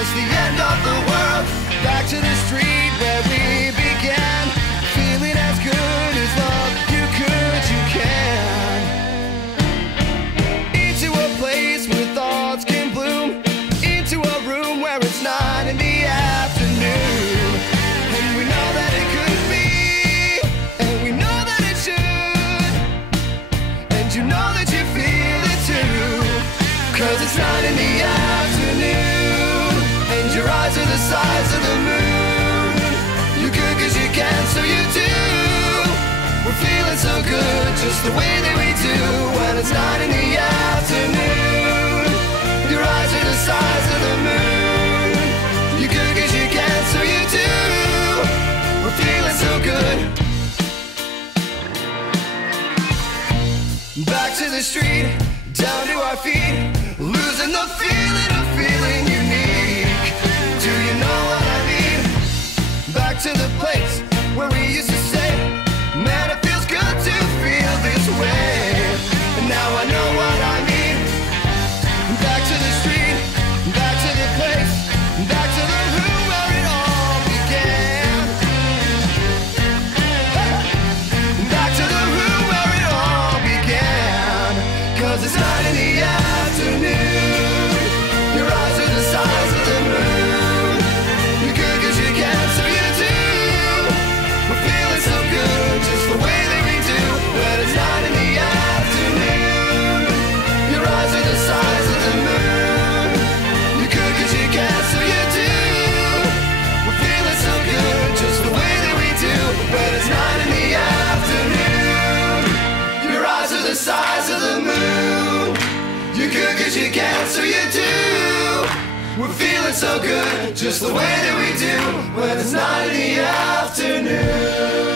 just the end of the world. Back to the street where we began, feeling as good as love you could, you can. Into a place where thoughts can bloom, into a room where it's 9 in the afternoon. And we know that it could be, and we know that it should, and you know that you feel it too. 'Cause it's 9 in the afternoon, and your eyes are the size of the moon. You could 'cause you can, so you do. We're feeling so good, just the way that we do. When it's 9 in the afternoon, your eyes are the size of the moon. You could 'cause you can, so you do. We're feeling so good. Back to the street, down to our feet, losing the feeling of feeling unique. Do you know what I mean? Back to the place where we used to say, man, it feels good to feel this way. And now I know what I mean. Back to the street, back to the place, back to the room where it all began. Back to the room where it all began. 'Cause it's 9 in the afternoon, your eyes are the size of the moon. You could 'cause you can, so you do. We're feeling so good, just the way that we do. When it's 9 in the afternoon, your eyes are the size of the moon. You could 'cause you can, so you do. We're feeling so good, just the way that we do. When it's 9 in the afternoon, your eyes are the size of the moon. You could 'cause you can, so you do. We're feeling so good, just the way that we do. When it's 9 in the afternoon.